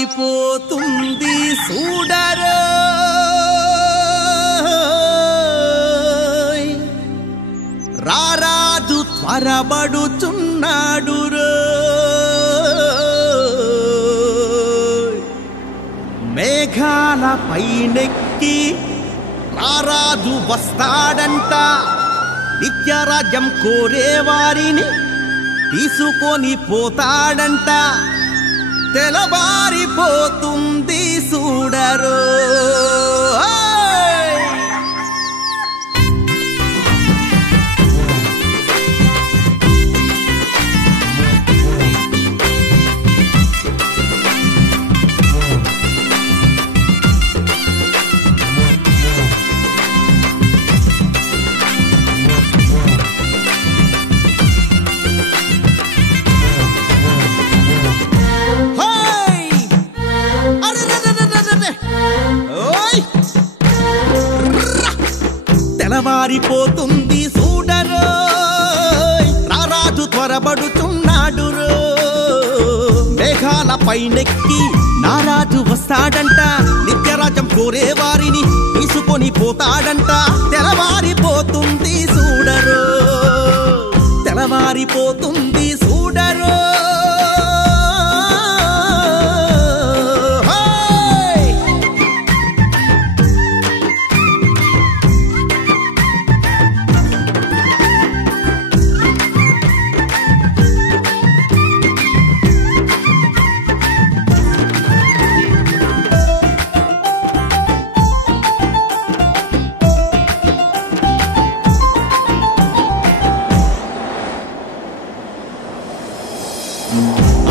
తెల్లవారిపోతుంది చూడరో రారాజు త్వరబడుచున్నాడు మేఘాల పైనెక్కి రారాజు వస్తాడంట నిత్యరాజ్యం కోరేవారిని తీసుకొని పోతాడంట తెల్లవారిపోతుంది చూడరో తెల్లవారిపోతుంది చూడరో రారాజు త్వరబడుతున్నాడు మేఘాల పైనెక్కి నారాజు వస్తాడంట నిత్యరాజ్యం కోరేవారిని తీసుకొని పోతాడంట తెల్లవారిపోతుంది చూడరో తెల్లవారిపోతుంది చూడరో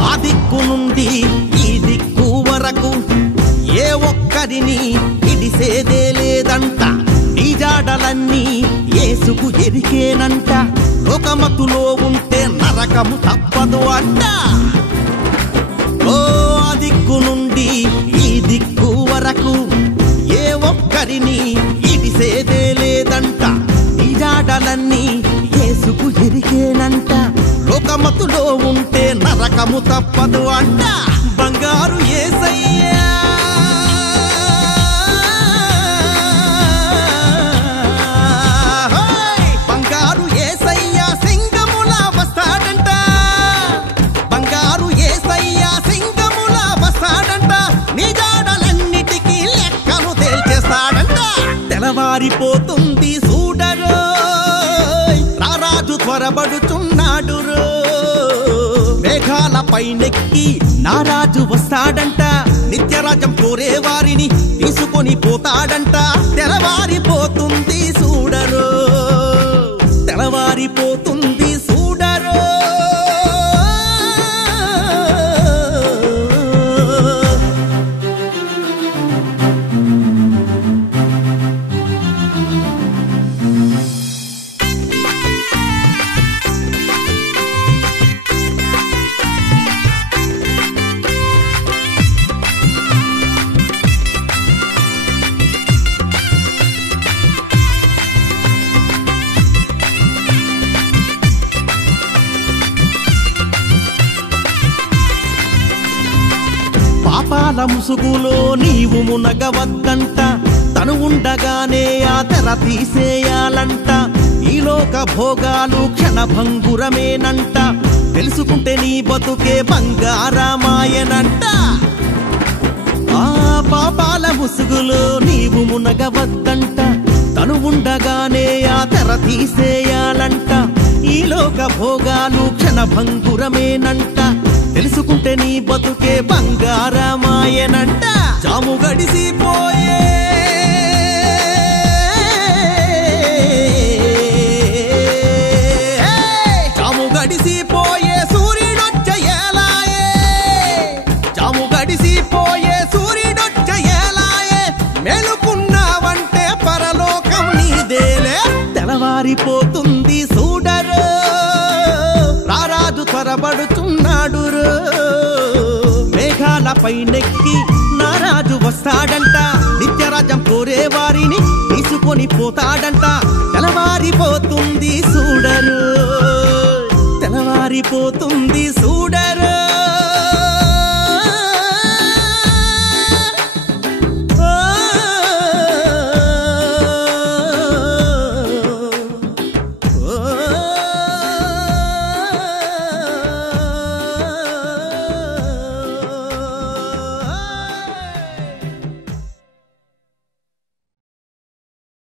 ఆ దిక్కు నుండి ఈ దిక్కు వరకు ఏ ఒక్కరిని ఇడిసేదే లేదంట నీ జాడలన్నీ యేసుకు ఎరికేనంట లోకమతులో ఉంటే నరకము తప్పదు అంట ఓ ఆ దిక్కు నుండి ఈ దిక్కు వరకు ఏ ఒక్కరిని ఇడిసేదే లేదంట నీ జాడలన్నీ యేసుకు ఎరికేనంట లోకమతులో ఉంటే నరకము తప్పదు అంట బంగారు యేసయ్యా బంగారు యేసయ్యా సింగములా వస్తాడంట బంగారు యేసయ్యా సింగములా వస్తాడంట నీ జాడలన్నిటికీ లెక్కను తేల్చేస్తాడంట తెల్లవారిపోతుంది చూడరో రారాజు త్వరబడుచున్నాడు మేఘాల పైనెక్కి నారాజు వస్తాడంట నిత్యరాజ్యం కోరేవారిని తీసుకొని పోతాడంట తెల్లవారిపోతుంది చూడరో తెల్లవారిపోతుంది చూడరో పాపాల ముసుగులో నీవు మునగవద్దంట తను ఉండగానే ఆ తెర తీసేయాలంట ఈ లోక భోగాలు క్షణభంగురమేనంట తెలుసుకుంటే నీ బతుకే బంగారమాయనంట ఆ పాపాల ముసుగులో నీవు మునగవద్దంట తను ఉండగానే ఆ తెర తీసేయాలంట ఈ లోక భోగాలు క్షణభంగురమేనంట తెలుసుకుంటే నీ బతుకే బంగారమాయనంట జాము గడిసిపోయే జాము గడిసిపోయే సూర్యుడొచ్చయేలాయే జాము గడిసిపోయే సూర్యుడొచ్చయేలాయే మేలుకున్నావంటే పరలోకం నీదేలే తెల్లవారిపోతుంది చూడరో రారాజు త్వరబడుతున్నాడు మేఘాల పైనెక్కి నారాజు వస్తాడంట నిత్యరాజ్యం కోరేవారిని తీసుకొని పోతాడంట తెల్లవారిపోతుంది చూడరు తెల్లవారిపోతుంది చూడరు